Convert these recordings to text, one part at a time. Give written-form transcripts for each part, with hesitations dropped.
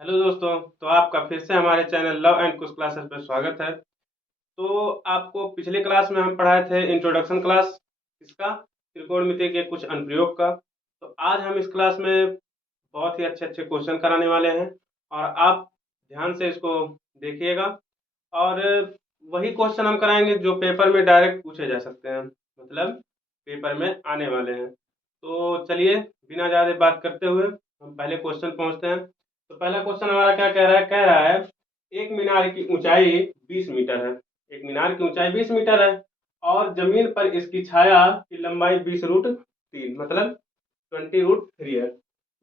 Hello दोस्तों। तो आपका फिर से हमारे चैनल लव एंड कुछ क्लासेस पर स्वागत है। तो आपको पिछले क्लास में हम पढ़ाए थे इंट्रोडक्शन क्लास इसका त्रिकोणमिति के कुछ अनुप्रयोग का। तो आज हम इस क्लास में बहुत ही अच्छे अच्छे क्वेश्चन कराने वाले हैं और आप ध्यान से इसको देखिएगा। और वही क्वेश्चन हम कराएंगे जो पेपर में डायरेक्ट पूछे जा सकते हैं, मतलब पेपर में आने वाले हैं। तो चलिए बिना ज़्यादा बात करते हुए हम पहले क्वेश्चन पहुंचते हैं। तो पहला क्वेश्चन हमारा क्या कह रहा है एक मीनार की ऊंचाई 20 मीटर है। एक मीनार की ऊंचाई 20 मीटर है और जमीन पर इसकी छाया की लंबाई 20√3 मतलब 20√3 है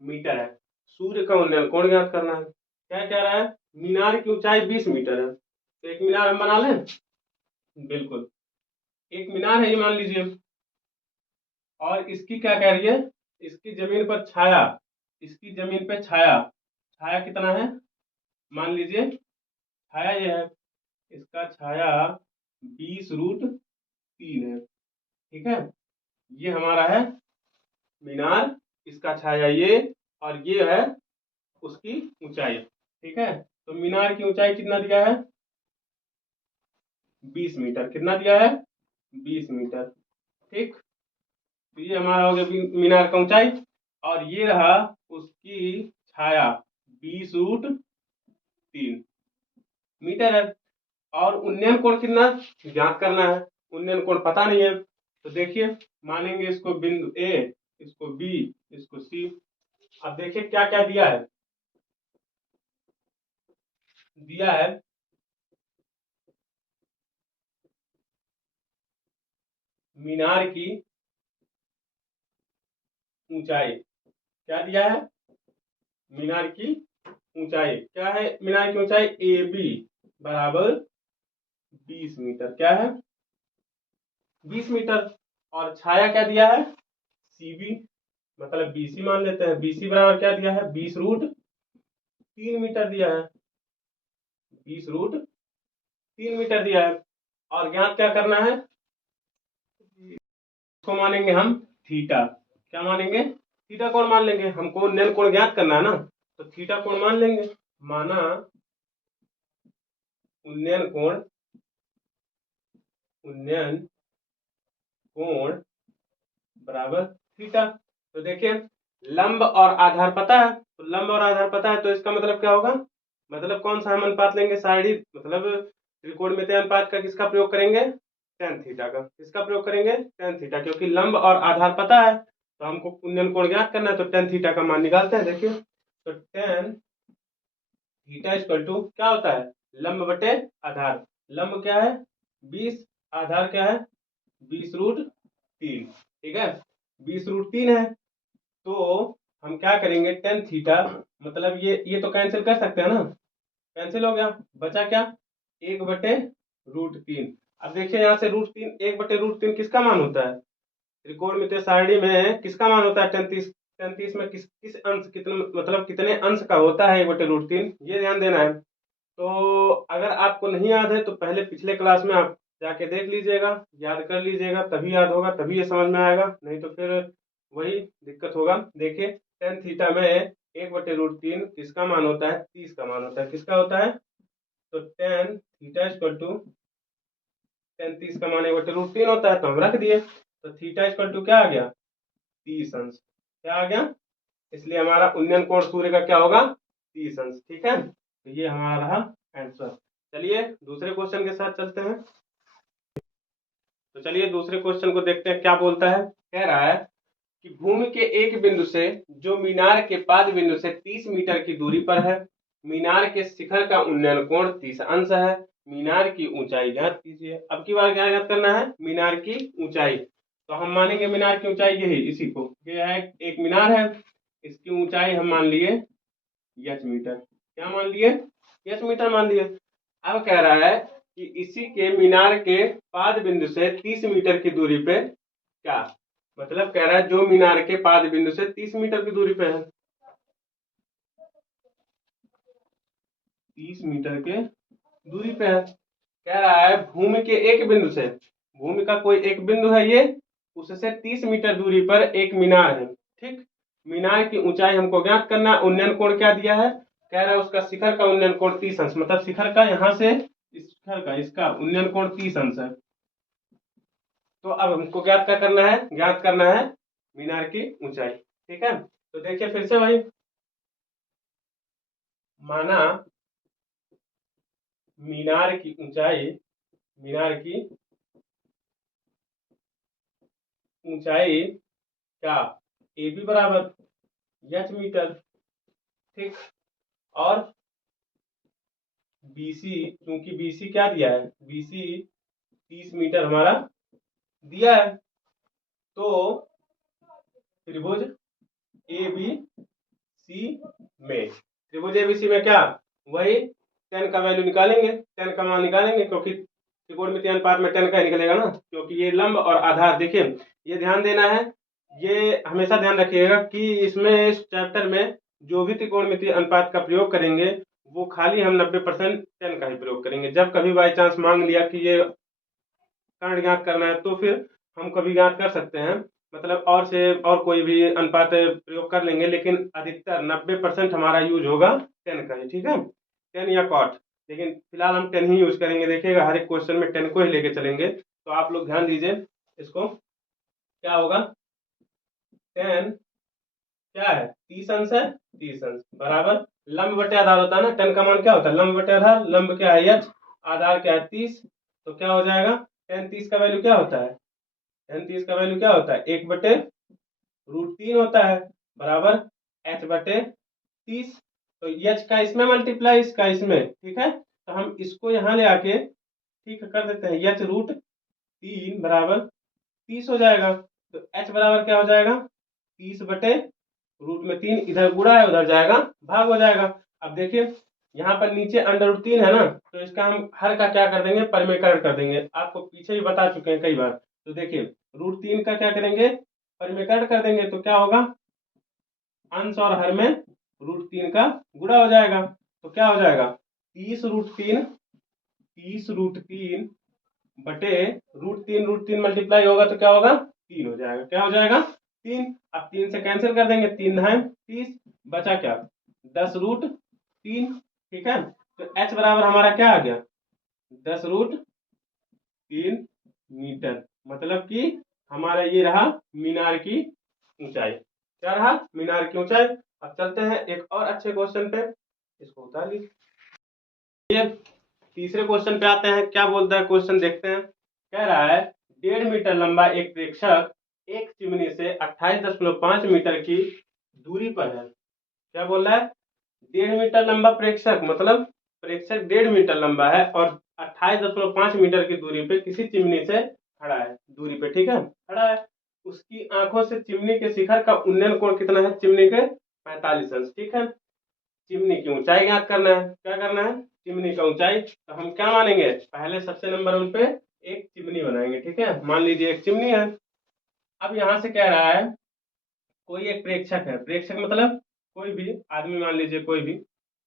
मीटर है। सूर्य का उन्नयन कोण ज्ञात करना है। क्या कह रहा है? मीनार की ऊंचाई 20 मीटर है तो एक मीनार हम बना लें। बिल्कुल, एक मीनार है ये मान लीजिए। और इसकी क्या कह रही है? इसकी जमीन पर छाया, इसकी जमीन पे छाया, छाया कितना है मान लीजिए। छाया ये है, इसका छाया 20√3 है। ठीक है, ये हमारा है मीनार, इसका छाया ये और ये है उसकी ऊंचाई। ठीक है, तो मीनार की ऊंचाई कितना दिया है? 20 मीटर। कितना दिया है? 20 मीटर। ठीक, तो ये हमारा हो गया मीनार का ऊंचाई और ये रहा उसकी छाया 20√3 मीटर है। और उन्नयन कोण कितना ज्ञात करना है। उन्नयन कोण पता नहीं है तो देखिए मानेंगे इसको बिंदु ए, इसको बी, इसको सी। अब देखिए क्या क्या दिया है। दिया है मीनार की ऊंचाई। क्या दिया है? मीनार की ऊंचाई क्या है? मीनार की ऊंचाई ए बी बराबर 20 मीटर। क्या है? 20 मीटर। और छाया क्या दिया है? सी बी मतलब बीसी मान लेते हैं। बीसी बराबर क्या दिया है? 20√3 मीटर दिया है। 20√3 मीटर दिया है। और ज्ञात क्या करना है? इसको मानेंगे हम थीटा। क्या मानेंगे? थीटा कोण मान लेंगे। हमको उन्नयन कोण ज्ञात करना है ना, तो थीटा कोण मान लेंगे। माना उन्नयन कोण, उन्नयन कोण बराबर थीटा। तो देखिए लंब और आधार पता है, तो लंब और आधार पता है तो इसका मतलब क्या होगा? मतलब कौन सा हम अनुपात लेंगे? साइड मतलब त्रिकोणमितीय अनुपात का किसका प्रयोग करेंगे? टेन थीटा का। किसका प्रयोग करेंगे? टेन थीटा, क्योंकि लंब और आधार पता है तो हमको उन्नयन कोण ज्ञात करना है तो टेन थीटा का मान निकालते हैं। देखिए तो टेन थीटा इक्वल टू क्या होता है? लंब बटे आधार। लंब क्या है? 20, आधार क्या है? 20√3। ठीक है, 20√3 है तो हम क्या करेंगे? टेन थीटा मतलब ये तो कैंसिल कर सकते हैं ना, कैंसिल हो गया। बचा क्या? 1/√3। अब देखिए यहाँ से √3, 1/√3 किसका मान होता है? त्रिकोणमितीय सारणी में किसका मान होता है? 33। 33 में किस किस अंश कितने मतलब कितने अंश का होता है 1/√3, ये ध्यान देना है। तो अगर आपको नहीं याद है तो पहले पिछले क्लास में आप जाके देख लीजिएगा, याद कर लीजिएगा, तभी याद होगा, तभी ये समझ में आएगा, नहीं तो फिर वही दिक्कत होगा। देखिए टेन थीटा में 1/√3 किसका मान होता है? 30 का मान होता है। किसका होता है? तो टेन थीटा इक्वल टू 30 का मान 1/√3 होता है तो हम रख दिए। तो थीटा इक्वल टू क्या आ गया? 30 अंश। क्या आ गया? इसलिए हमारा उन्नयन कोण सूर्य का क्या होगा? 30 अंश। ठीक है, तो ये हमारा रहा आंसर। चलिए दूसरे क्वेश्चन के साथ चलते हैं। तो चलिए दूसरे क्वेश्चन को देखते हैं क्या बोलता है। कह रहा है कि भूमि के एक बिंदु से जो मीनार के पाद बिंदु से 30 मीटर की दूरी पर है, मीनार के शिखर का उन्नयन कोण 30 अंश है, मीनार की ऊंचाई ज्ञात कीजिए। अब की बार क्या ज्ञात करना है? मीनार की ऊंचाई। तो हम मानेंगे मीनार की ऊंचाई यही, इसी को, ये है एक मीनार है, इसकी ऊंचाई हम मान लिए एच मीटर। क्या मान लिए? एच मीटर मान लिए। अब कह रहा है कि इसी के मीनार के पाद बिंदु से 30 मीटर की दूरी पे क्या, मतलब कह रहा है जो मीनार के पाद बिंदु से 30 मीटर की दूरी पे है, 30 मीटर के दूरी पे है। कह रहा है भूमि के एक बिंदु से, भूमि का कोई एक बिंदु है ये, उससे 30 मीटर दूरी पर एक मीनार है। ठीक, मीनार की ऊंचाई हमको ज्ञात करना। उन्नयन कोण क्या दिया है? कह रहा है उसका शिखर का उन्नयन कोण 30 अंश, मतलब शिखर का यहाँ से इस शिखर का इसका उन्नयन कोण 30 अंश है। तो अब हमको ज्ञात क्या करना है, ज्ञात करना है मीनार की ऊंचाई। ठीक है, तो देखिए फिर से भाई, माना मीनार की ऊंचाई, मीनार की ऊंचाई क्या, ए बी बराबर एच मीटर, ठीक, और बीसी, क्योंकि बीसी क्या दिया है, बीसी 30 मीटर हमारा दिया है। तो त्रिभुज ए बी सी में, त्रिभुज एबीसी में क्या, वही टेन का वैल्यू निकालेंगे, टेन का मान निकालेंगे, क्योंकि त्रिकोणमितीय अनुपात में टेन का निकलेगा ना, क्योंकि ये लंब और आधार, देखिए ये ध्यान देना है, ये हमेशा ध्यान रखिएगा कि इसमें इस चैप्टर में जो भी त्रिकोणमितीय अनुपात का प्रयोग करेंगे वो खाली हम 90% टेन का ही प्रयोग करेंगे। जब कभी बाई चांस मांग लिया कि ये कर्ण ज्ञात करना है तो फिर हम कभी ज्ञात कर सकते हैं, मतलब और से और कोई भी अनुपात प्रयोग कर लेंगे, लेकिन अधिकतर 90% हमारा यूज होगा टेन का ही। ठीक है, टेन या कॉट, लेकिन फिलहाल हम टेन ही यूज करेंगे। देखिएगा हर एक क्वेश्चन में टेन को ही लेके चलेंगे, तो आप लोग ध्यान दीजिए इसको। क्या होगा, टेन क्या है, 30 अंश है, 30 अंश बराबर लंब बटे आधार होता है ना, टेन का मान क्या होता है, लंब बटे आधार, लंब क्या है एच, आधार क्या है 30, तो क्या हो जाएगा, टेन 30 का वैल्यू क्या होता है, टेन 30 का वैल्यू क्या होता है, 1/√3 होता है, बराबर एच बटे 30। तो एच का इसमें मल्टीप्लाई, इसका इसमें, ठीक है, तो हम इसको यहाँ ले आके ठीक कर देते हैं, एच√3 बराबर 30 हो जाएगा। तो एच बराबर क्या हो जाएगा, 30/√3, इधर गुणा है उधर जाएगा भाग हो जाएगा। अब देखिए यहाँ पर नीचे √3 है ना, तो इसका हम हर का क्या कर देंगे, परिमेयकरण कर देंगे, आपको पीछे ही बता चुके हैं कई बार। तो देखिए √3 का क्या करेंगे, परिमेयकरण कर देंगे, तो क्या होगा, अंश और हर में √3 का गुणा हो जाएगा, तो क्या हो जाएगा 30√3, 30√3 बटे √3 मल्टीप्लाई होगा तो क्या होगा 3 हो जाएगा, क्या हो जाएगा 3। अब 3 से कैंसिल कर देंगे, 3 है 30, बचा क्या 10√3, ठीक है। तो h बराबर हमारा क्या आ गया, 10√3 मीटर, मतलब कि हमारा ये रहा मीनार की ऊंचाई, क्या रहा, मीनार की ऊंचाई। अब चलते हैं एक और अच्छे क्वेश्चन पे, इसको उतार लीजिए, तीसरे क्वेश्चन पे आते हैं। क्या बोलता है क्वेश्चन, देखते हैं। कह रहा है 1.5 मीटर लंबा एक प्रेक्षक एक चिमनी से 28.5 मीटर की दूरी पर है। क्या बोल रहा है, 1.5 मीटर लंबा प्रेक्षक, मतलब प्रेक्षक 1.5 मीटर लंबा है और 28.5 मीटर की दूरी पे किसी चिमनी से खड़ा है, दूरी पे, ठीक है, खड़ा है। उसकी आंखों से चिमनी के शिखर का उन्नयन कोण कितना है, चिमनी के 45 अंश, ठीक है। चिमनी की ऊंचाई ज्ञात करना है, क्या करना है, चिमनी का ऊंचाई। तो हम क्या मानेंगे, पहले सबसे नंबर वन पे एक चिमनी बनाएंगे, ठीक है, मान लीजिए एक चिमनी है। अब यहाँ से कह रहा है कोई एक प्रेक्षक है, प्रेक्षक मतलब कोई भी आदमी, मान लीजिए कोई भी।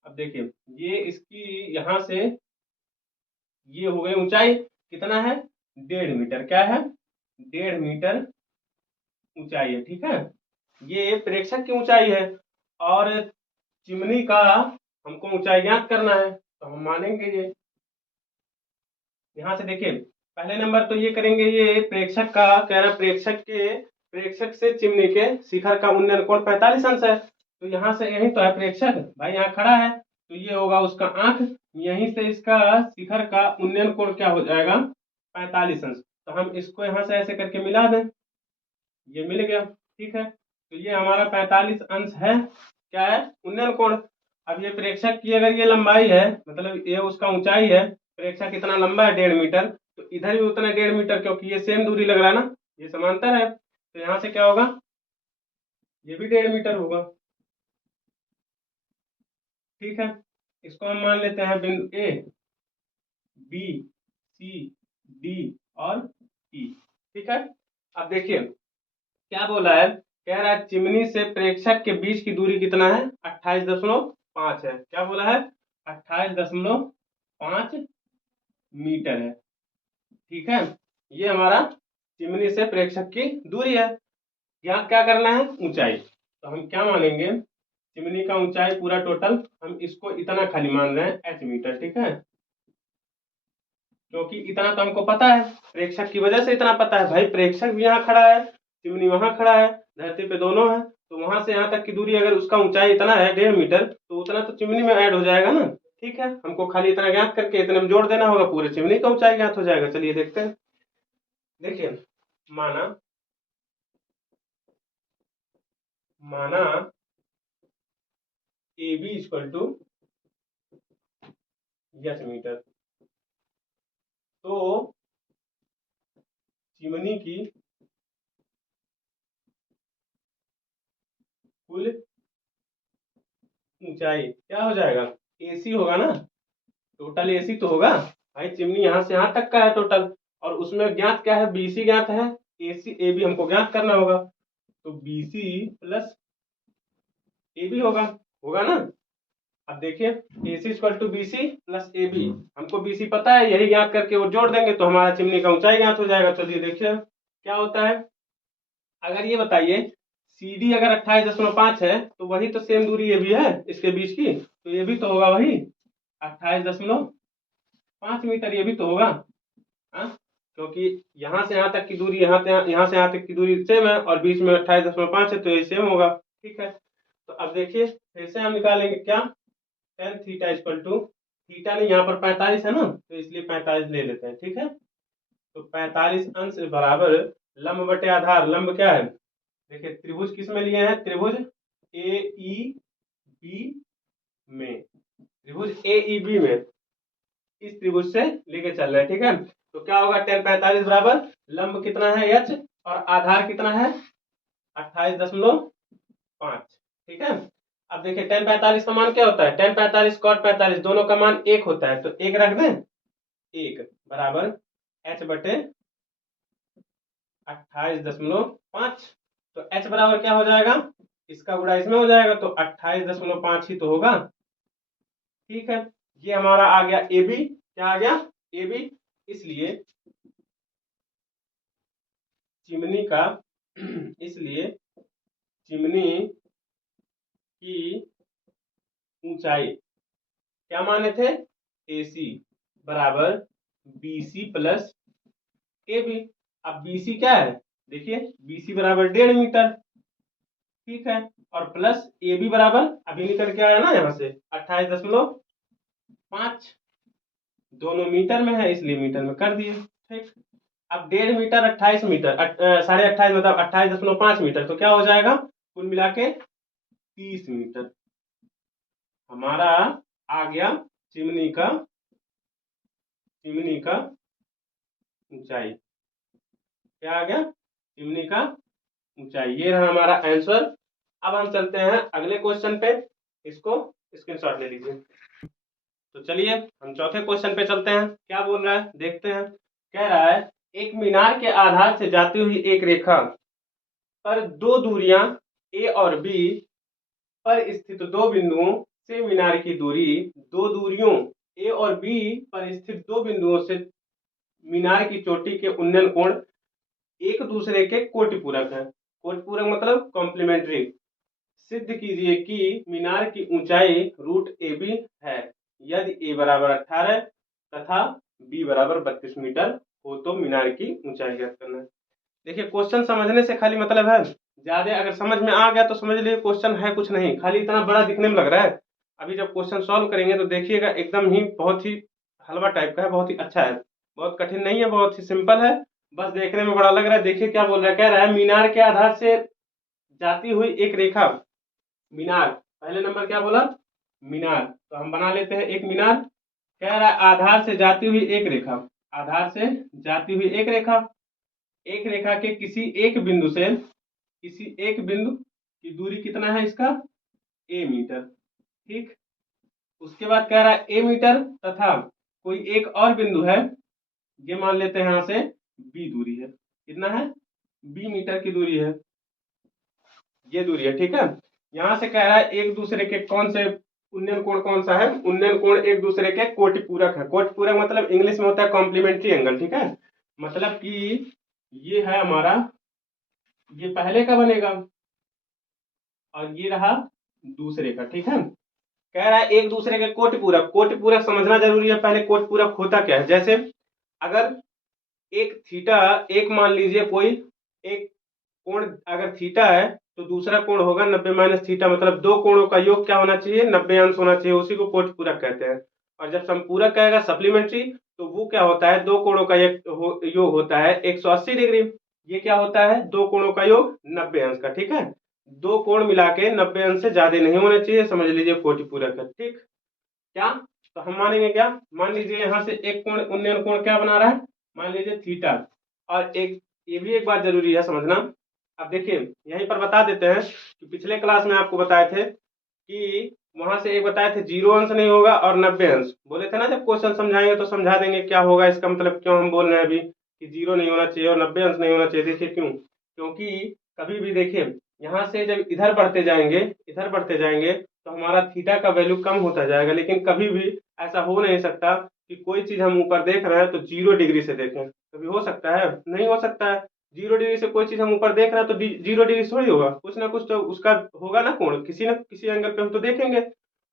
अब देखिए ये इसकी यहाँ से ये हो गई ऊंचाई, कितना है 1.5 मीटर, क्या है 1.5 मीटर ऊंचाई है, ठीक है, ये प्रेक्षक की ऊंचाई है। और चिमनी का हमको ऊंचाई ज्ञात करना है, तो हम मानेंगे ये, यहाँ से देखिए पहले नंबर तो ये करेंगे, ये प्रेक्षक का कह रहा, प्रेक्षक से चिमनी के शिखर का उन्नयन कोण 45 अंश है। तो यहाँ से यही तो है प्रेक्षक भाई, यहाँ खड़ा है, तो ये होगा उसका आंख, यहीं से इसका शिखर का उन्नयन कोण क्या हो जाएगा 45 अंश। तो हम इसको यहाँ से ऐसे करके मिला दें, ये मिल गया, ठीक है। तो ये हमारा 45 अंश है, क्या है, उन्नयन कोण। अब ये प्रेक्षक की अगर ये लंबाई है, मतलब ये उसका ऊंचाई है, प्रेक्षक कितना लंबा है 1.5 मीटर, तो इधर भी उतना 1.5 मीटर, क्योंकि ये सेम दूरी लग रहा है ना, ये समांतर है, तो यहाँ से क्या होगा, ये भी 1.5 मीटर होगा, ठीक है। इसको हम मान लेते हैं बिंदु ए बी सी डी और ई, ठीक है। अब देखिए क्या बोला है, कह रहा है चिमनी से प्रेक्षक के बीच की दूरी कितना है 28.5 है, क्या बोला है 28.5 मीटर है, ठीक है। ये हमारा चिमनी से प्रेक्षक की दूरी है। यहाँ क्या करना है, ऊंचाई, तो हम क्या मानेंगे, चिमनी का ऊंचाई पूरा टोटल हम इसको इतना खाली मान रहे हैं h मीटर, ठीक है, क्योंकि इतना तो हमको पता है, प्रेक्षक की वजह से इतना पता है भाई, प्रेक्षक भी यहाँ खड़ा है, चिमनी वहां खड़ा है, धरती पे दोनों है, तो वहां से यहाँ तक की दूरी अगर उसका ऊंचाई इतना है 1.5 मीटर, तो उतना तो चिमनी में ऐड हो जाएगा ना। ठीक है, हमको खाली इतना ज्ञात करके इतने में जोड़ देना होगा, पूरे चिमनी का ऊंचाई ज्ञात हो जाएगा। चलिए देखते हैं। देखिए, माना माना A B equal to H metre, तो चिमनी की कुल ऊंचाई क्या हो जाएगा, एसी होगा ना, टोटल एसी तो होगा भाई, चिमनी यहाँ से यहाँ तक का है टोटल, और उसमें ज्ञात क्या है, बीसी ज्ञात है, एसी ए बी हमको ज्ञात करना होगा, तो बीसी प्लस ए बी होगा, होगा ना। अब देखिए, AC equal to BC plus AB, हमको BC पता है, यही ज्ञात करके वो जोड़ देंगे तो हमारा चिमनी का ऊंचाई ज्ञात हो जाएगा। चलिए देखिए क्या होता है। अगर ये बताइए CD अगर 28.5 है, तो वही तो सेम दूरी ये भी है इसके बीच की, तो ये भी तो होगा वही 28.5 मीटर, ये भी तो होगा। हाँ, क्योंकि यहाँ से यहाँ तक की दूरी, यहाँ से यहाँ तक की दूरी सेम है, और बीच में 28.5 है, तो ये सेम होगा। ठीक है, तो अब देखिए फिर से हम निकालेंगे क्या, tan theta equal to, theta नहीं यहाँ पर 45 है ना, तो इसलिए 45 ले लेते हैं। ठीक है, तो 45 अंश बराबर लंब बटे आधार, लंब क्या है, देखिए त्रिभुज किस में लिए हैं, त्रिभुज ए ई बी में, त्रिभुज ए ई बी में, इस त्रिभुज से लेके चल रहे हैं। ठीक है, तो क्या होगा, टेन 45 बराबर लंब कितना है h, और आधार कितना है 28.5। ठीक है, अब देखिए टेन 45 का मान क्या होता है, टेन 45 कॉट 45 दोनों का मान 1 होता है, तो 1 रख दें, 1 बराबर h बटे 28.5, तो h बराबर क्या हो जाएगा, इसका गुणा इसमें हो जाएगा, तो 28.5 ही तो होगा। ठीक है, ये हमारा आ गया ए बी, क्या आ गया ए बी, इसलिए चिमनी का इसलिए चिमनी की ऊंचाई क्या माने थे, AC बराबर BC प्लस AB। अब BC क्या है, देखिए BC बराबर 1.5 मीटर, ठीक है, और प्लस AB बराबर अभी निकल के आया ना यहाँ से 28.5, दोनों मीटर में है इसलिए मीटर में कर दिए। ठीक, अब 1.5 मीटर 28 मीटर 28.5 मतलब 28.5 मीटर, तो क्या हो जाएगा, कुल मिला के 30 मीटर हमारा आ गया चिमनी का ऊंचाई, क्या आ गया, चिमनी का ऊंचाई, ये रहा हमारा आंसर। अब हम चलते हैं अगले क्वेश्चन पे, इसको स्क्रीनशॉट ले लीजिए। तो चलिए हम चौथे क्वेश्चन पे चलते हैं, क्या बोल रहा है देखते हैं। कह रहा है एक मीनार के आधार से जाती हुई एक रेखा पर दो दूरियां ए और बी पर स्थित दो बिंदुओं से मीनार की दूरी, दो दूरियों ए और बी पर स्थित दो बिंदुओं से मीनार की चोटी के उन्नयन कोण एक दूसरे के कोटि पूरक है। कोटि पूरक मतलब कॉम्प्लीमेंट्री। सिद्ध कीजिए कि मीनार की ऊंचाई रूट ए बी है यदि ए बराबर 18 तथा बी बराबर 32 मीटर हो तो मीनार की ऊंचाई ज्ञात करना है। देखिए क्वेश्चन समझने से खाली मतलब है, ज्यादा अगर समझ में आ गया तो समझ लीजिए क्वेश्चन है कुछ नहीं, खाली इतना बड़ा दिखने में लग रहा है। अभी जब क्वेश्चन सॉल्व करेंगे तो देखिएगा एकदम ही बहुत ही हलवा टाइप का है, बहुत ही अच्छा है, बहुत कठिन नहीं है, बहुत ही सिंपल है, बस देखने में बड़ा लग रहा है। देखिए क्या बोल रहा है, कह रहा है मीनार के आधार से जाती हुई एक रेखा, मीनार पहले नंबर क्या बोला, मीनार, तो हम बना लेते हैं एक मीनार। कह रहा है आधार से जाती हुई एक रेखा, आधार से जाती हुई एक रेखा, एक रेखा के किसी एक बिंदु से, किसी एक बिंदु की दूरी कितना है इसका, ए मीटर। ठीक, उसके बाद कह रहा है ए मीटर तथा कोई एक और बिंदु है, ये मान लेते हैं यहाँ से बी दूरी है, कितना है, बी मीटर की दूरी है, ये दूरी है। ठीक है, यहाँ से कह रहा है एक दूसरे के कौन से उन्नयन कोण कौन सा है, उन्नयन कोण एक दूसरे के कोटि पूरक है। कोटि पूरक मतलब इंग्लिश में होता है कॉम्प्लीमेंट्री एंगल। ठीक है, मतलब कि ये है हमारा, ये पहले का बनेगा और ये रहा दूसरे का, ठीक है। कह रहा है एक दूसरे के कोटि पूरक समझना जरूरी है। पहले कोटि पूरक होता क्या है, जैसे अगर एक थीटा, एक मान लीजिए कोई एक कोण अगर थीटा है तो दूसरा कोण होगा 90 माइनस थीटा, मतलब दो कोणों का योग क्या होना चाहिए, 90 अंश होना चाहिए, उसी को कोटि पूरक कहते हैं। और जब समपूरक कहेगा सप्लीमेंट्री, तो वो क्या होता है, दो कोणों का योग होता है 180 डिग्री। ये क्या होता है, दो कोणों का योग 90 अंश का, ठीक है। दो कोण मिला के 90 अंश से ज्यादा नहीं होने चाहिए, समझ लीजिए कोटि पूरक है, ठीक। क्या, तो हम मानेंगे क्या, मान लीजिए यहाँ से एक कोण उन्नयन कोण क्या बना रहा है, मान लीजिए थीटा। और एक ये भी एक बात जरूरी है समझना। अब देखिए यहीं पर बता देते हैं कि पिछले क्लास में आपको बताए थे कि वहां से एक बताए थे 0 अंश नहीं होगा और 90 अंश बोले थे ना, जब क्वेश्चन समझाएंगे तो समझा देंगे क्या होगा, इसका मतलब क्यों हम बोल रहे हैं अभी कि 0 नहीं होना चाहिए और 90 अंश नहीं होना चाहिए। देखिए क्यों, क्योंकि कभी भी देखिए यहाँ से जब इधर बढ़ते जाएंगे तो हमारा थीटा का वैल्यू कम होता जाएगा, लेकिन कभी भी ऐसा हो नहीं सकता कि कोई चीज हम ऊपर देख रहे हैं तो 0 डिग्री से देखें। कभी हो सकता है, नहीं हो सकता है। 0 डिग्री से कोई चीज हम ऊपर देख रहे हैं तो 0 डिग्री थोड़ी होगा, कुछ ना कुछ तो उसका होगा ना कोण, किसी न किसी एंगल पे हम तो देखेंगे।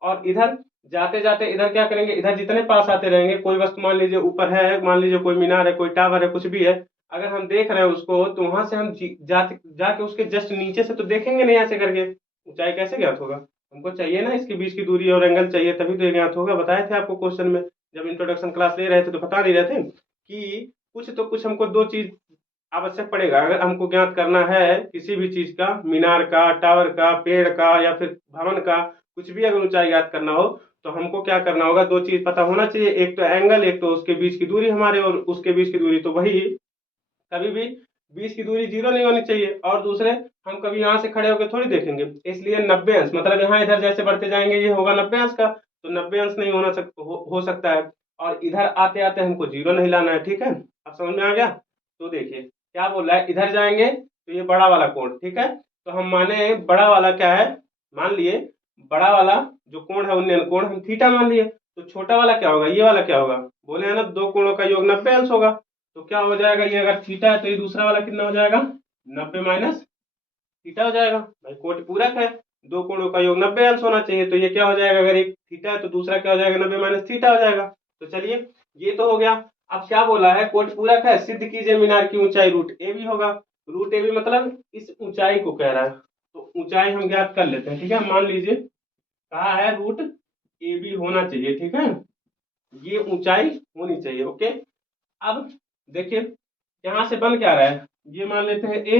और इधर जाते जाते इधर क्या करेंगे, इधर जितने पास आते रहेंगे, कोई वस्तु मान लीजिए ऊपर है, मान लीजिए कोई मीनार है, कोई टावर है, कुछ भी है, अगर हम देख रहे हैं उसको तो वहां से हम जाते जाके उसके जस्ट नीचे से तो देखेंगे नहीं, ऐसे करके ऊंचाई कैसे ज्ञात होगा, हमको चाहिए ना इसके बीच की दूरी और एंगल चाहिए, तभी तो ये ज्ञात होगा। बताए थे आपको क्वेश्चन में, जब इंट्रोडक्शन क्लास ले रहे थे तो बता नहीं रहे थे कि कुछ तो कुछ हमको दो चीज आवश्यक पड़ेगा अगर हमको ज्ञात करना है किसी भी चीज का, मीनार का, टावर का, पेड़ का या फिर भवन का, कुछ भी अगर ऊंचाई ज्ञात करना हो तो हमको क्या करना होगा, दो चीज पता होना चाहिए, एक तो एंगल, एक तो उसके बीच की दूरी हमारे और उसके बीच की दूरी। तो वही कभी भी बीच की दूरी 0 नहीं होनी चाहिए, और दूसरे हम कभी यहाँ से खड़े होकर थोड़ी देखेंगे, इसलिए 90 अंश मतलब यहाँ इधर जैसे बढ़ते जाएंगे ये होगा 90 अंश का, तो 90 अंश नहीं हो सकता है। और इधर आते आते हमको 0 नहीं लाना है, ठीक है। अब समझ में आ गया। तो देखिए क्या बोल रहा है, इधर जाएंगे तो ये बड़ा वाला कोण, ठीक है। तो हम माने बड़ा वाला क्या है, मान लिए बड़ा वाला जो कोण है उन्नयन कोण हम थीटा मान लिए, तो छोटा वाला क्या होगा, ये वाला क्या होगा, बोले है ना दो कोणों का योग 90 अंश होगा। तो क्या हो जाएगा, ये अगर थीटा है तो ये दूसरा वाला कितना हो जाएगा, 90 माइनस थीटा हो जाएगा। भाई कोटि पूरक है, दो कोणों का योग 90 अंश होना चाहिए, तो ये क्या हो जाएगा, अगर एक थीटा है तो दूसरा क्या हो जाएगा, 90 माइनस थीटा हो जाएगा। तो चलिए ये तो हो गया। अब क्या बोला है, कोटि पूरक है, सिद्ध कीजिए मीनार की ऊंचाई रूट ए बी होगा। रूट ए बी मतलब इस ऊंचाई को कह रहा है, तो ऊंचाई हम ज्ञात कर लेते हैं, ठीक है। मान लीजिए कहा है रूट ए बी होना चाहिए, ठीक है, ये ऊंचाई होनी चाहिए, ओके। अब देखिए यहाँ से बन क्या रहा है, ये मान लेते हैं ए,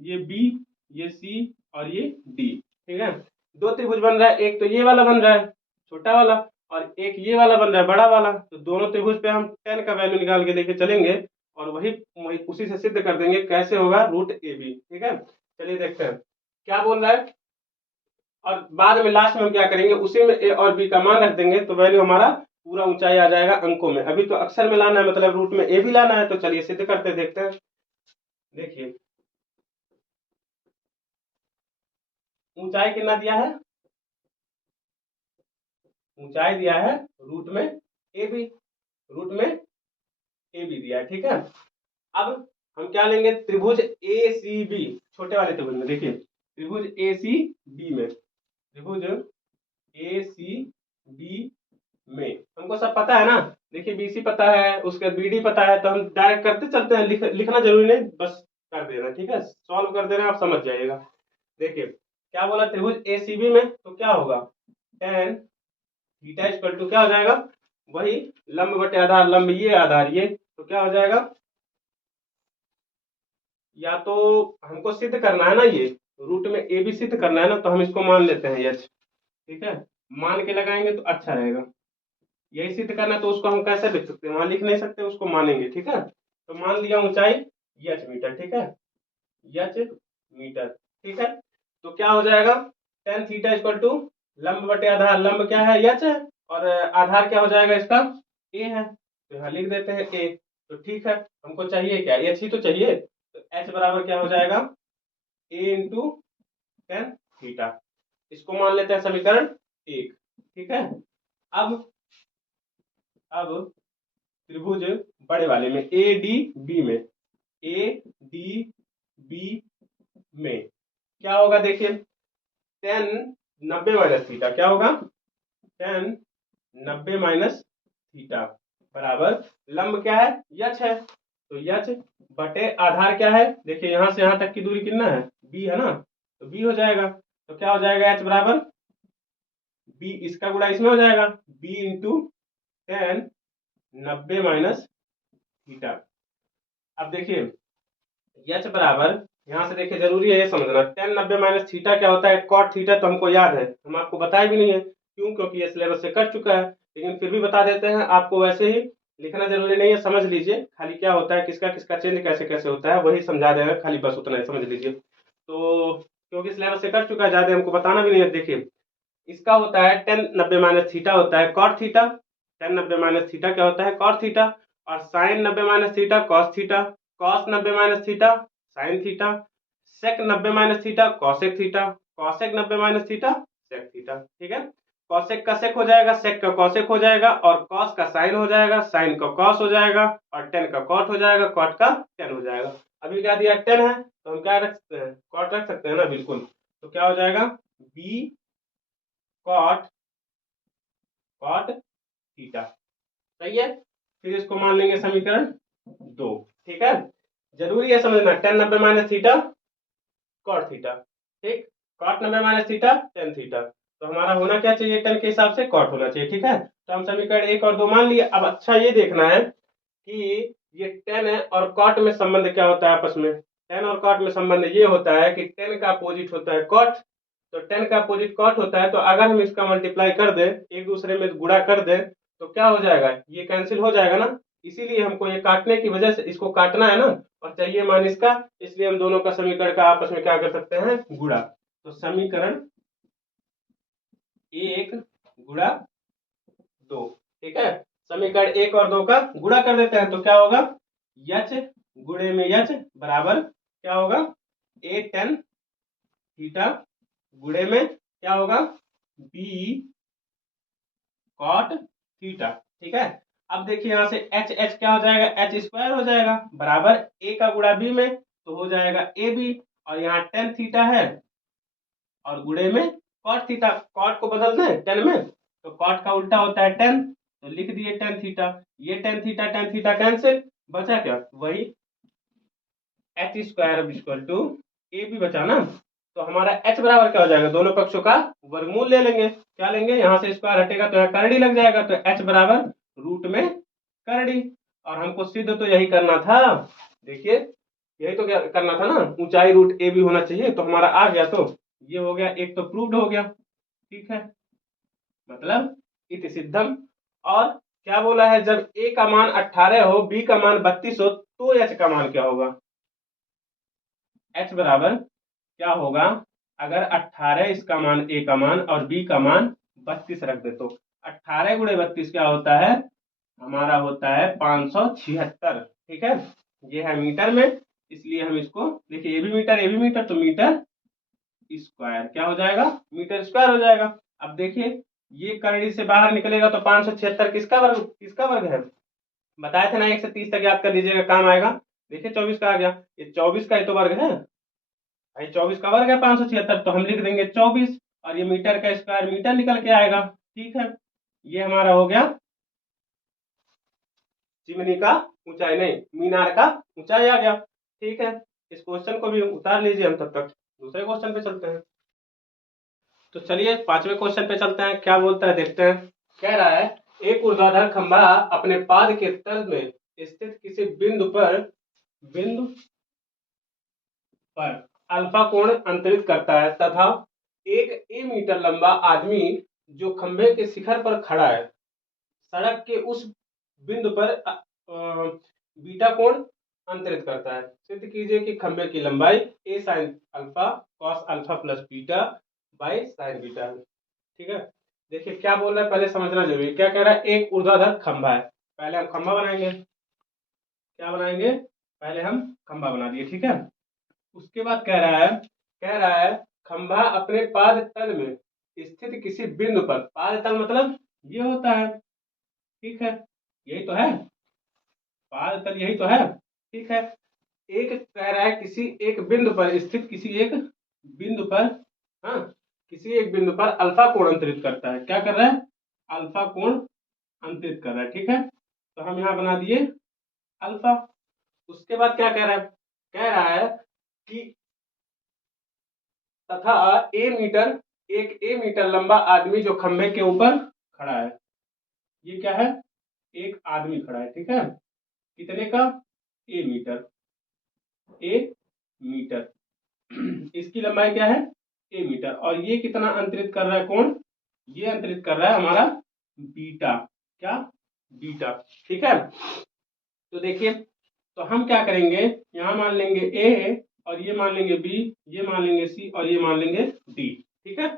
ये बी, ये सी और ये डी, ठीक है। दो त्रिभुज बन रहा है, एक तो ये वाला बन रहा है छोटा वाला, और एक ये वाला बन रहा है बड़ा वाला। तो दोनों त्रिभुज पे हम टेन का वैल्यू निकाल के लेके चलेंगे और वही उसी से सिद्ध कर देंगे, कैसे होगा, रूट ए बी, ठीक है। चलिए देखते हैं क्या बोल रहा है, और बाद में लास्ट में हम क्या करेंगे, उसी में ए और बी का मान रख देंगे, तो वैल्यू हमारा पूरा ऊंचाई आ जाएगा अंकों में। अभी तो अक्षर में लाना है, मतलब रूट में ए भी लाना है, तो चलिए सिद्ध करते देखते हैं। देखिए ऊंचाई कितना दिया है, ऊंचाई दिया है रूट में ए बी, रूट में ए बी दिया है, ठीक है। अब हम क्या लेंगे, त्रिभुज ए सी बी, छोटे वाले त्रिभुज में देखिए, त्रिभुज ए सी बी में, त्रिभुज ए सी बी में हमको सब पता है ना, देखिए बीसी पता है, उसके बाद बीडी पता है, तो हम डायरेक्ट करते चलते हैं, लिखना जरूरी नहीं, बस कर देना, ठीक है, सॉल्व कर देना, आप समझ जाइएगा। देखिए क्या बोला, त्रिभुज एसीबी में तो क्या होगा, टेन थीटा इक्वल टू क्या हो जाएगा, वही लंब बटे आधार, लंब ये आधार ये, तो क्या हो जाएगा, या तो हमको सिद्ध करना है ना, ये रूट में ए बी सिद्ध करना है ना, तो हम इसको मान लेते हैं एच, ठीक है, मान के लगाएंगे तो अच्छा रहेगा। यही सिद्ध करना है तो उसको हम कैसे लिख सकते हैं, वहां लिख नहीं सकते, उसको मानेंगे, ठीक है। तो मान लिया ऊंचाई एच मीटर, ठीक है, एच मीटर, ठीक है। तो क्या हो जाएगा, टेन थीटा इक्वल टू लंब बटे आधार, लंब क्या है एच है, और आधार क्या हो जाएगा इसका, ए है, तो यहाँ लिख देते हैं ए। तो ठीक है, हमको चाहिए क्या, एच ही तो चाहिए, तो एच बराबर क्या हो जाएगा, ए इंटू टेन थीटा, इसको मान लेते हैं समीकरण एक, ठीक है। अब अब त्रिभुज बड़े वाले में ए डी बी में, ए डी बी में क्या होगा, देखिए टेन 90 माइनस थीटा क्या होगा, टेन 90 माइनस थीटा बराबर लंब क्या है, यच है, तो यच बटे आधार क्या है, देखिए यहां से यहां तक की दूरी कितना है, बी है ना, तो बी हो जाएगा, तो क्या हो जाएगा एच बराबर बी, इसका गुणा इसमें हो जाएगा, B into tan 90 minus theta. अब देखिए एच बराबर, यहाँ से देखिए जरूरी है ये समझना, टेन 90 माइनस थीटा क्या होता है, कॉट थीटा तो हमको याद है, हम आपको बताया भी नहीं है, क्यों, क्योंकि ये सिलेबस से कट चुका है, लेकिन फिर भी बता देते हैं आपको, वैसे ही लिखना जरूरी नहीं है, समझ लीजिए खाली क्या होता है, किसका किसका चेंज कैसे कैसे होता है वही समझा देगा, खाली बस उतना ही समझ लीजिए। तो क्योंकि सिलेबस से कट चुका है, ज्यादा हमको बताना भी नहीं है। देखिए इसका होता है टेन 90 माइनस थीटा होता है cot theta, tan 90 minus theta क्या होता है कॉट थीटा, और sine 90 minus theta cos theta, cos 90 minus theta sine theta, sec 90 minus theta cosec theta, cosec 90 minus theta sec theta. ठीक है, कॉसेक का सेक हो जाएगा, सेक का कॉसेक हो जाएगा, और कॉस का साइन हो जाएगा, साइन का कॉस हो जाएगा, और टेन का कॉट हो जाएगा, कॉट का टेन हो जाएगा। अभी क्या दिया, टेन है तो हम क्या रख सकते हैं, कॉट रख सकते हैं ना, बिल्कुल, तो क्या हो जाएगा बी कॉट कॉट थीटा, सही है। फिर इसको मान लेंगे समीकरण 2। ठीक है, जरूरी है समझना, tan 90 minus theta cot theta, ठीक, cot 90 minus theta tan theta, तो हमारा होना क्या चाहिए, टेन के हिसाब से कॉट होना चाहिए। ठीक है, तो हम समीकरण 1 और 2 मान लिए। अब अच्छा ये देखना है कि ये टेन है और कॉट में संबंध क्या होता है आपस में, टेन और कॉट में संबंध ये होता है कि टेन का अपोजिट होता है कॉट, तो टेन का अपोजिट कॉट होता है, तो अगर हम इसका मल्टीप्लाई कर दें, एक दूसरे में गुणा कर दें, तो क्या हो जाएगा, ये कैंसिल हो जाएगा ना, इसीलिए हमको ये काटने की वजह से इसको काटना है ना, और चाहिए मान इसका, इसलिए हम दोनों का समीकरण का आपस में क्या कर सकते हैं, गुणा। तो समीकरण 1 गुणा 2, ठीक है, समीकरण 1 और 2 का गुणा कर देते हैं, तो क्या होगा, यच गुणे में यच बराबर क्या होगा, ए टेन थीटा गुणे में क्या होगा, बी कॉट थीटा। ठीक है, अब देखिए यहां से एच एच क्या हो जाएगा, एच स्क्वायर हो जाएगा बराबर ए का गुणा बी में, तो हो जाएगा ए बी, और यहाँ टेन थीटा है और गुणे में कॉट थीटा, कॉट को बदल दें टेन में, तो कॉट का उल्टा होता है टेन, तो लिख दिए टेन थीटा, ये टेन थीटा कैंसिल, बचा क्या, वही H square equal to A B बचा ना, तो हमारा एच बराबर क्या हो जाएगा, दोनों पक्षों का वर्गमूल ले लेंगे, क्या लेंगे, यहाँ से स्क्वायर हटेगा तो यहाँ करड़ी लग जाएगा, तो एच बराबर रूट में करड़ी, और हमको सिद्ध तो यही करना था, देखिए यही तो क्या करना था ना, ऊंचाई रूट ए बी होना चाहिए, तो हमारा आ गया, तो ये हो गया, एक तो प्रूव्ड हो गया। ठीक है, मतलब इति सिद्धम, और क्या बोला है, जब ए का मान 18 हो, बी का मान 32 हो, तो एच का मान क्या होगा, एच बराबर क्या होगा, अगर 18 इसका मान ए का मान और बी का मान 32 रख दे, तो 18 गुणे 32 क्या होता है, हमारा होता है 576। ठीक है, ये है मीटर में, इसलिए हम इसको देखिए, ये भी मीटर, तो मीटर स्क्वायर क्या हो जाएगा, मीटर स्क्वायर हो जाएगा। अब देखिए ये करड़ी से बाहर निकलेगा, तो 576 किसका वर्ग है, बताए थे ना, 1 से 30 तक याद कर लीजिएगा, काम आएगा। देखिए 24 का आ गया, ये 24 का ही तो वर्ग है भाई, 24 का वर्ग है 576, तो हम लिख देंगे 24, और ये मीटर का स्क्वायर मीटर निकल के आएगा। ठीक है, ये हमारा हो गया चिमनी का ऊंचाई, नहीं मीनार का ऊंचाई आ गया। ठीक है, इस क्वेश्चन को भी उतार लीजिए, हम तब तक दूसरे क्वेश्चन पे चलते हैं। तो चलिए पांचवें क्वेश्चन पे चलते हैं, क्या बोलता है देखते हैं। कह रहा है एक ऊर्ध्वाधर खंभा अपने पाद के तल में स्थित किसी बिंदु पर अल्फा कोण अंतरित करता है, तथा एक ए मीटर लंबा आदमी जो खंभे के शिखर पर खड़ा है, सड़क के उस बिंदु पर बीटा कोण अंतरित करता है। सिद्ध कीजिए कि खंभे की लंबाई a sine alpha cos alpha plus beta by sine beta है। ठीक है, देखिए क्या बोल रहा है, पहले समझना जरूरी है। क्या कह रहा है, एक ऊर्ध्वाधर खंभा है, पहले हम खंभा बनाएंगे, क्या बनाएंगे, पहले हम खंभा बना दिए। ठीक है, उसके बाद कह रहा है खंभा अपने पाद तल में स्थित किसी बिंदु पर, पाद तल मतलब ये होता है, ठीक है, यही तो है पाद तल, यही तो है। ठीक है, एक कह रहा है किसी एक बिंदु पर स्थित किसी एक बिंदु पर, हाँ, किसी एक बिंदु पर अल्फा कोण अंतरित करता है। क्या कर रहा है? अल्फा कोण अंतरित कर रहा है। ठीक है, तो हम यहाँ बना दिए अल्फा। उसके बाद क्या कह रहा है? कह रहा है कि तथा एक ए मीटर लंबा आदमी जो खंभे के ऊपर खड़ा है। ये क्या है? एक आदमी खड़ा है। ठीक है, कितने का? ए मीटर, ए मीटर। इसकी लंबाई क्या है? ए मीटर। और ये कितना अंतरित कर रहा है कोण? ये अंतरित कर रहा है हमारा बीटा। क्या? बीटा। ठीक है, तो देखिए, तो हम क्या करेंगे, यहाँ मान लेंगे ए, और ये मान लेंगे बी, ये मान लेंगे सी, और ये मान लेंगे डी। ठीक है,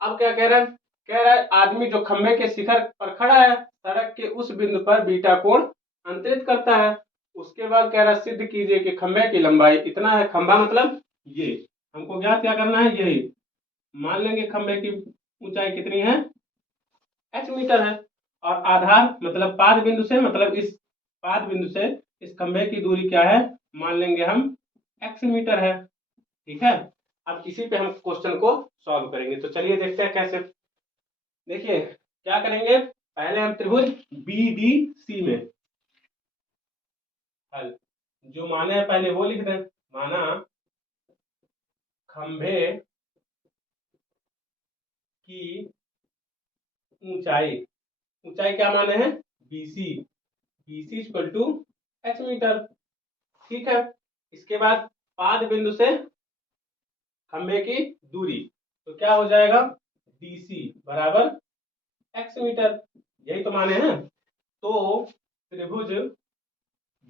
अब क्या कह रहा है? कह रहा है आदमी जो खंभे के शिखर पर खड़ा है, सड़क के उस बिंदु पर बीटा कोण अंतरित करता है। उसके बाद कह रहा है सिद्ध कीजिए कि खंभे की लंबाई इतना है। खंभा मतलब ये, हमको ज्ञात क्या करना है? यही मान लेंगे खंभे की ऊंचाई कितनी है? h मीटर है। और आधार मतलब पाद बिंदु से, मतलब इस पाद बिंदु से इस खंभे की दूरी क्या है? मान लेंगे हम x मीटर है। ठीक है, अब इसी पे हम क्वेश्चन को सॉल्व करेंगे। तो चलिए देखते हैं कैसे। देखिए क्या करेंगे, पहले हम त्रिभुज BDC में हल जो माने हैं पहले वो लिख दें। माना खंभे की ऊंचाई, ऊंचाई क्या माने हैं? BC, BC equal to h metre. ठीक है, इसके बाद पाद बिंदु से खंभे की दूरी, तो क्या हो जाएगा? DC बराबर x मीटर। यही तो माने हैं। तो त्रिभुज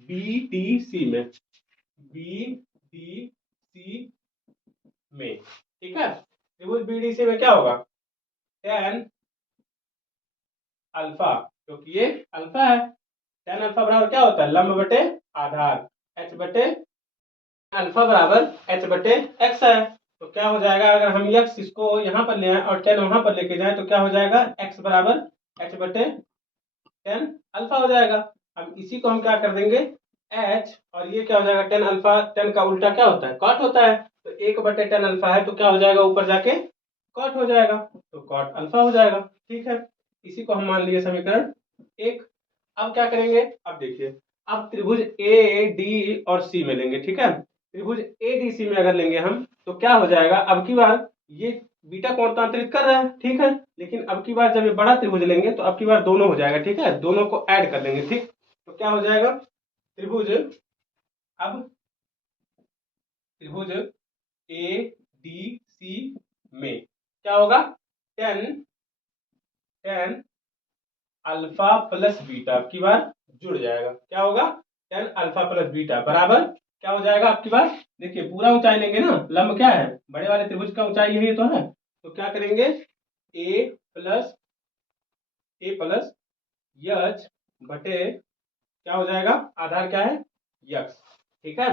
BDC में, BDC में, ठीक है, त्रिभुज BDC में क्या होगा? tan अल्फा, क्योंकि ये अल्फा है। tan अल्फा बराबर क्या होता है? लंब बटे आधार, h बटे अल्फा बराबर h बटे x है। तो क्या हो जाएगा, अगर हम x इसको यहाँ पर ले आए और tan वहां पर लेके जाए, तो क्या हो जाएगा? x बराबर h बटे tan अल्फा हो जाएगा। अब इसी को हम क्या कर देंगे? h, और ये क्या हो जाएगा? tan अल्फा, tan का उल्टा क्या होता है? cot होता है। तो 1 बटे tan अल्फा है, तो क्या हो जाएगा? ऊपर जाके cot हो जाएगा, तो cot अल्फा हो जाएगा। ठीक है, इसी को हम मान लिए समीकरण 1। अब क्या करेंगे? अब देखिए, अब त्रिभुज AD और C में लेंगे। ठीक है, त्रिभुज ADC में अगर लेंगे हम, तो क्या हो जाएगा? अब की बार ये बीटा कोण तो अंतरित कर रहा है, ठीक है, लेकिन अब की बार जब ये बड़ा त्रिभुज लेंगे तो अब की बार दोनों हो जाएगा। ठीक है, दोनों को ऐड कर लेंगे। ठीक, तो क्या हो जाएगा? त्रिभुज, अब त्रिभुज ADC में क्या होगा? tan अल्फा प्लस बीटा अब की बार जुड़ जाएगा। क्या होगा? tan अल्फा प्लस बीटा बराबर क्या हो जाएगा? अब की बार देखिए, पूरा ऊंचाई लेंगे ना, लंब क्या है? बड़े वाले त्रिभुज का ऊंचाई यही तो है। तो क्या करेंगे? ए प्लस यच बटे क्या हो जाएगा? आधार क्या है? यक्स। ठीक है,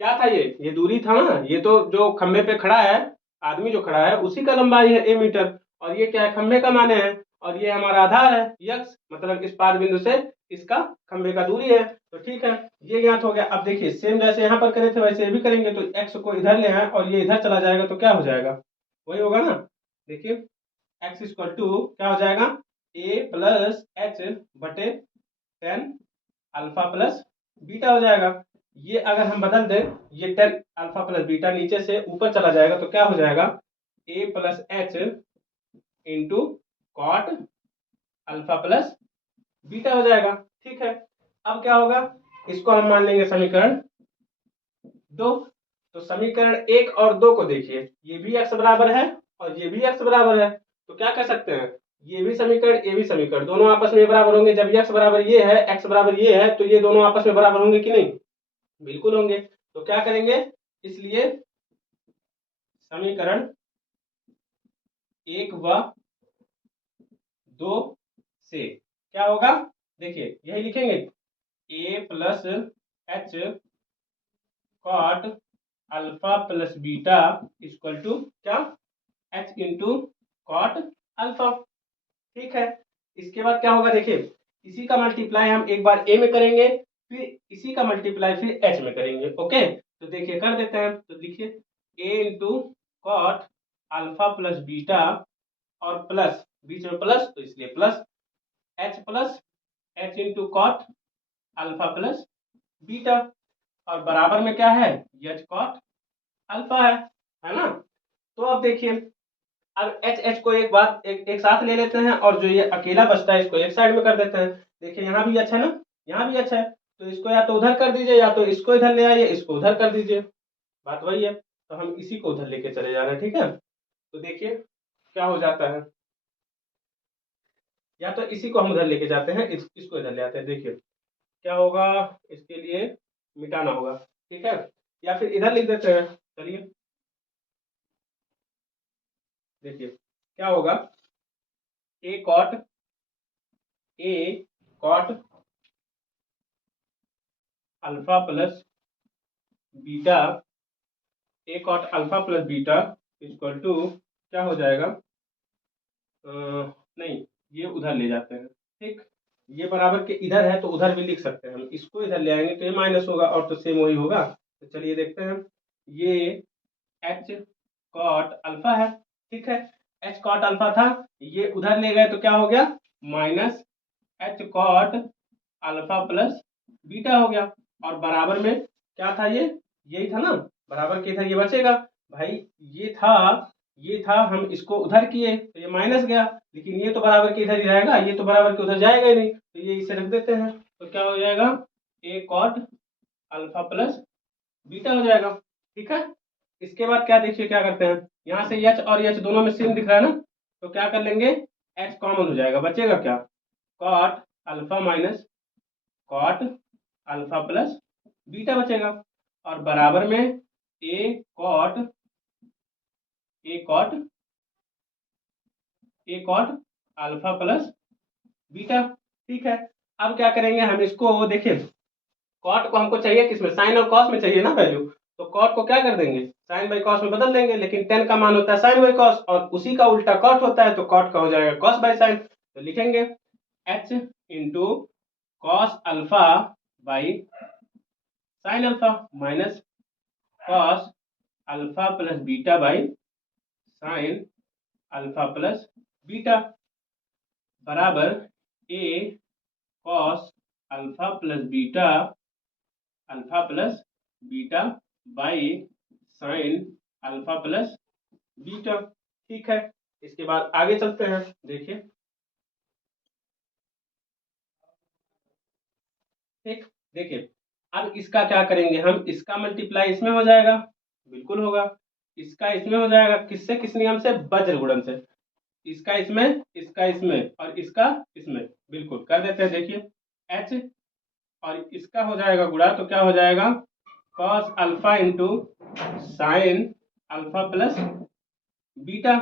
क्या था ये दूरी था ना, ये तो जो खंबे पे खड़ा है आदमी जो खड़ा है उसी का लंबाई है ए मीटर, और ये क्या है? खंबे का माने है, और ये हमारा आधार है यक्स, मतलब इस पाद बिंदु से इसका खंबे का दूरी है। तो ठीक है, ये ज्ञात हो गया। अब देखिए सेम जैसे यहाँ पर करे थे वैसे ये भी करेंगे। तो एक्स को इधर ले आए और ये इधर चला जाएगा, तो क्या हो जाएगा? वही होगा ना। देखिए एक्स इक्वल टू क्या हो जाएगा? ए प्लस एच बटे टेन अल्फा प्लस बीटा हो जाएगा। ये अगर हम बदल दें, ये टेन अल्फा प्लस बीटा नीचे से ऊपर चला जाएगा, तो क्या हो जाएगा? A plus h into cot alpha plus beta हो जाएगा। ठीक है, अब क्या होगा? इसको हम मान लेंगे समीकरण 2। तो समीकरण 1 और 2 को देखिए, ये भी x बराबर है और ये भी x बराबर है। तो क्या कर सकते हैं? ये भी समीकरण, ये भी समीकरण, दोनों आपस में बराबर होंगे। जब x बराबर ये है, x बराबर ये है, तो ये दोनों आपस में बराबर होंगे कि नहीं? बिल्कुल होंगे। तो क्या करेंगे? इसलिए समीकरण 1 व 2 से क्या होगा? देखिए यही लिखेंगे, a plus h cot alpha plus beta equal to क्या? H into cot alpha. ठीक है, इसके बाद क्या होगा? देखिए इसी का मल्टीप्लाई हम एक बार ए में करेंगे, फिर इसी का मल्टीप्लाई फिर एच में करेंगे। ओके, तो देखिए कर देते हैं। तो देखिए a into cot alpha plus beta और प्लस बीच में प्लस तो इसलिए plus h into cot alpha plus beta और बराबर में क्या है एच कॉट अल्फा है ना। तो अब देखिए अब एच एच को एक बात एक साथ ले लेते हैं और जो ये अकेला बचता है इसको एक साइड में कर देते हैं। देखिए यहाँ भी अच्छा है ना, यहाँ भी अच्छा है, तो इसको या तो उधर कर दीजिए या तो इसको इधर ले आइए, इसको उधर कर दीजिए, बात वही है। तो हम इसी को उधर लेके चले जा रहे हैं, ठीक है। तो देखिए क्या हो जाता है, या तो इसी को हम उधर लेके जाते हैं, इसको इधर ले आते हैं। देखिए क्या होगा, इसके लिए मिटाना होगा, ठीक है, या फिर इधर लिख देते हैं। चलिए देखिए क्या होगा, a cot alpha plus beta, a cot alpha plus beta equal to क्या हो जाएगा, नहीं ये उधर ले जाते हैं, ठीक, ये बराबर के इधर है तो उधर भी लिख सकते हैं हम, इसको इधर ले आएंगे तो ये माइनस होगा और तो सेम वही होगा। तो चलिए देखते हैं, ये एच कॉट अल्फा है, ठीक है, एच कॉट अल्फा था, ये उधर ले गए तो क्या हो गया minus H cot alpha plus beta हो गया और बराबर में क्या था, ये यही था ना, बराबर के इधर ये बचेगा भाई, ये था हम इसको उधर किए तो ये माइनस गया, लेकिन ये तो बराबर के इधर ही रहेगा, ये तो बराबर के उधर जाएगा ही नहीं, तो ये इसे रख देते हैं। तो क्या हो जाएगा, ए कॉट अल्फा प्लस बीटा हो जाएगा, ठीक है। इसके बाद क्या देखिए क्या करते हैं, यहाँ से एच और एच दोनों में सेम दिख रहा है ना, तो क्या कर लेंगे, एच कॉमन हो जाएगा, बचेगा क्या, cot alpha minus cot alpha plus beta बचेगा और बराबर में a cot a cot alpha plus beta, ठीक है। अब क्या करेंगे हम इसको, देखिए कॉट को हमको चाहिए किसमें, साइन और कॉस में चाहिए ना वैल्यू, तो कॉट को क्या कर देंगे साइन बाई कॉस में बदल देंगे, लेकिन टेन का मान होता है साइन बाई कॉस और उसी का उल्टा कॉट होता है, तो कॉट का हो जाएगा कॉस बाई साइन, तो लिखेंगे h into cos alpha by sine alpha minus cos alpha plus beta by sine alpha plus beta बराबर a cos alpha plus beta by sine alpha plus beta, ठीक है। इसके बाद आगे चलते हैं, देखिए ठीक, देखिए अब इसका क्या करेंगे हम, इसका मल्टीप्लाई इसमें हो जाएगा, बिल्कुल होगा, इसका इसमें हो जाएगा, किससे किस नियम से, वज्र गुणन से, इसका इसमें और इसका इसमें, बिल्कुल कर देते हैं। देखिए एच और इसका हो जाएगा गुणा, तो क्या हो जाएगा cos alpha into sine alpha plus beta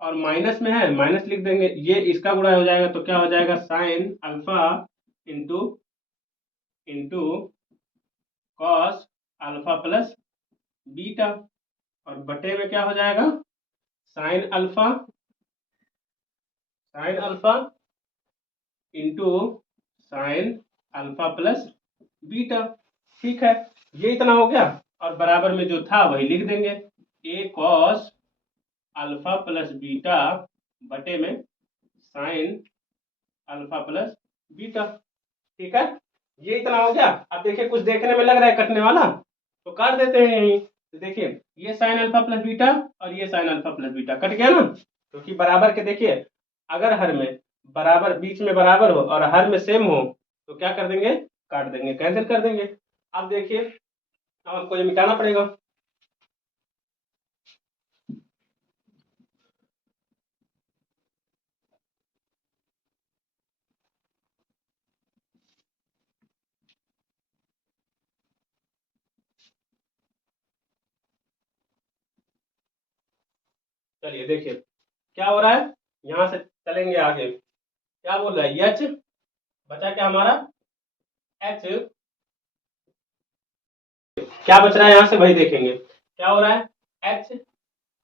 और माइनस में है माइनस लिख देंगे, ये इसका गुणा हो जाएगा तो क्या हो जाएगा sign alpha into into cos alpha plus beta और बटे में क्या हो जाएगा sign alpha into sine alpha plus beta, ठीक है, ये इतना हो गया और बराबर में जो था वही लिख देंगे, ए कॉस अल्फा प्लस बीटा बटे में साइन अल्फा प्लस बीटा, ठीक है, ये इतना हो गया। अब देखिए कुछ देखने में लग रहा है कटने वाला, तो काट देते हैं यहीं, तो देखिए ये साइन अल्फा प्लस बीटा और ये sign alpha plus beta cut गया ना, क्योंकि बराबर के देखिए अगर हर में बराबर बीच में बराबर हो और हर में सेम हो तो क्या कर देंगे, काट देंगे, कैंसिल कर देंगे। अब देखिए अब हमको ये मिटाना पड़ेगा, चलिए देखिए क्या हो रहा है, यहां से चलेंगे आगे, क्या बोल रहा है एच, बचा क्या हमारा एच, क्या बच रहा है यहां से वही देखेंगे, क्या हो रहा है एच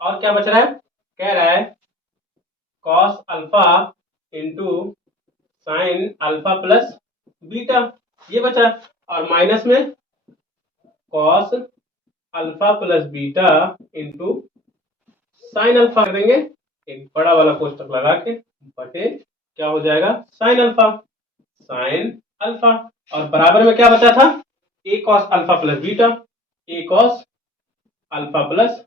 और क्या बच रहा है, कह रहा है cos alpha into sine alpha plus beta, ये बचा और माइनस में cos alpha plus beta into sine alpha कर देंगे, एक बड़ा वाला कोष्टक लगा के, बटे क्या हो जाएगा साइन अल्फा, साइन अल्फा, और बराबर में क्या बचा था ए कॉस अल्फा प्लस बीटा, ए कॉस अल्फा प्लस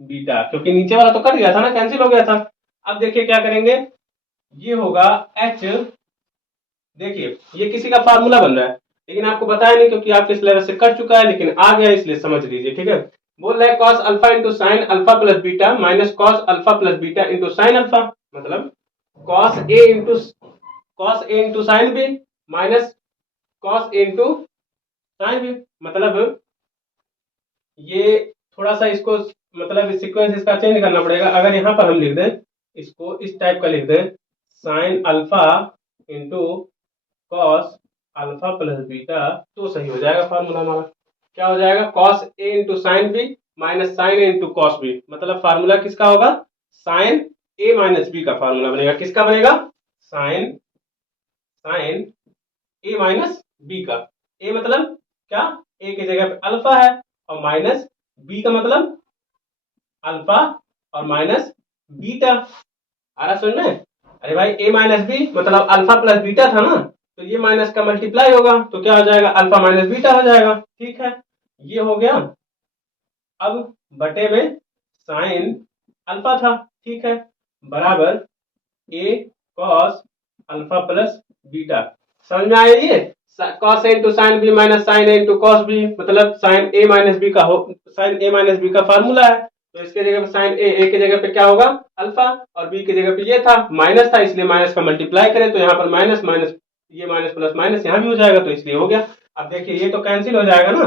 बीटा, क्योंकि नीचे वाला तो कट गया था ना, कैंसिल हो गया था। अब देखिए क्या करेंगे, ये होगा एच, देखिए ये किसी का फार्मूला बन रहा है लेकिन आपको बताया नहीं क्योंकि आपके सिलेबस से कट चुका है, लेकिन आ गया इसलिए समझ लीजिए, ठीक है। बोल रहा है cos alpha into sine alpha plus beta minus cos alpha plus beta into sine alpha, मतलब cos A into sine B minus cos A into sine B, मतलब ये थोड़ा सा इसको मतलब सीक्वेंस इसका चेंज करना पड़ेगा। अगर यहाँ पर हम लिख दें इसको इस टाइप का लिख दें, sine alpha into cos alpha plus beta, तो सही हो जाएगा फार्मूला हमारा। क्या हो जाएगा cos A into sine B minus sine A into cos B, मतलब फार्मूला किसका होगा साइन ए माइनस बी का फार्मूला बनेगा। किसका बनेगा sine sine A minus B का। ए मतलब क्या, ए की जगह पे अल्फा है और माइनस बी का मतलब अल्फा और माइनस बीटा। आ रहा समझ में? अरे भाई ए माइनस बी मतलब अल्फा प्लस बीटा था ना, तो ये माइनस का मल्टीप्लाई होगा तो क्या हो जाएगा अल्फा माइनस बीटा हो जाएगा, ठीक है। ये हो गया। अब बटे में साइन अल्फा था, ठीक है, बराबर a cos alpha plus beta. समझ में आया ये, cos A into sine B minus sine A into cos B, मतलब साइन ए माइनस बी का हो, साइन ए माइनस बी का फार्मूला है, तो इसके जगह पे साइन ए की जगह पे क्या होगा अल्फा, और बी की जगह पे ये था माइनस था इसलिए माइनस का मल्टीप्लाई करें तो यहाँ पर माइनस माइनस, ये माइनस प्लस माइनस यहाँ भी हो जाएगा तो इसलिए हो गया। अब देखिए ये तो कैंसिल हो जाएगा ना,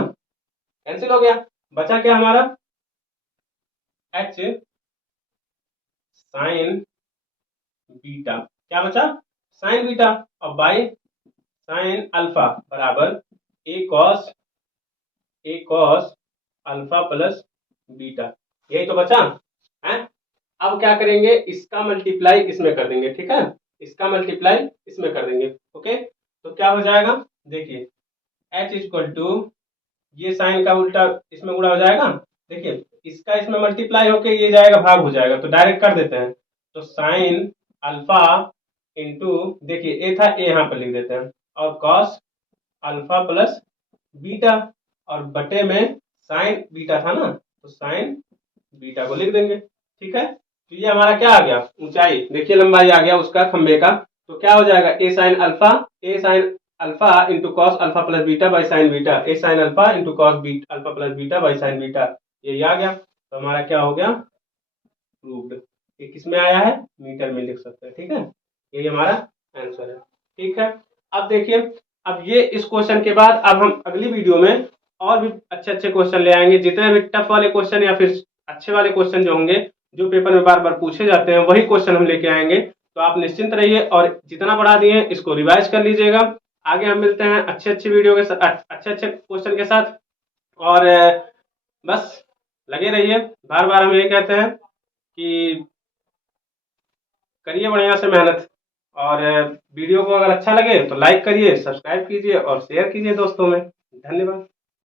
कैंसिल हो गया, बचा क्या हमारा एच साइन बीटा, क्या बचा साइन बीटा, और बाई साइन अल्फा बराबर a cos alpha plus beta, यही तो बचा है। अब क्या करेंगे इसका मल्टीप्लाई इसमें कर देंगे, ठीक है, इसका मल्टीप्लाई इसमें कर देंगे, ओके। तो क्या हो जाएगा देखिए एच इक्वल टू, ये साइन का उल्टा इसमें गुणा हो जाएगा, देखिए इसका इसमें मल्टीप्लाई होके ये जाएगा भाग हो जाएगा, तो डायरेक्ट कर देते हैं। तो साइन अल्फा इंटू, देखिए ए था ए यहाँ पर लिख देते हैं, और कॉस अल्फा प्लस बीटा, और बटे में साइन बीटा था ना तो साइन बीटा को लिख देंगे, ठीक है। तो ये हमारा क्या आ गया ऊंचाई, देखिए लंबाई आ गया उसका खंबे का, तो क्या हो जाएगा a sine alpha into cos alpha plus beta by sine beta, a sine alpha into cos alpha plus beta by sine beta, ये आ गया। तो हमारा क्या हो गया प्रूव्ड। ये किस में आया है मीटर में लिख सकते हैं, ठीक है, यही हमारा आंसर है, ठीक है। अब देखिए, अब ये इस क्वेश्चन के बाद अब हम अगली वीडियो में और भी अच्छे अच्छे क्वेश्चन ले आएंगे, जितने भी टफ वाले क्वेश्चन या फिर अच्छे वाले क्वेश्चन जो होंगे जो पेपर में बार बार पूछे जाते हैं वही क्वेश्चन हम लेके आएंगे। तो आप निश्चिंत रहिए और जितना पढ़ा दिए इसको रिवाइज कर लीजिएगा। आगे हम मिलते हैं अच्छे अच्छे वीडियो के साथ, अच्छे अच्छे क्वेश्चन के साथ, और बस लगे रहिए। बार बार हम ये कहते हैं कि करिए बढ़िया से मेहनत, और वीडियो को अगर अच्छा लगे तो लाइक करिए, सब्सक्राइब कीजिए और शेयर कीजिए दोस्तों में। धन्यवाद।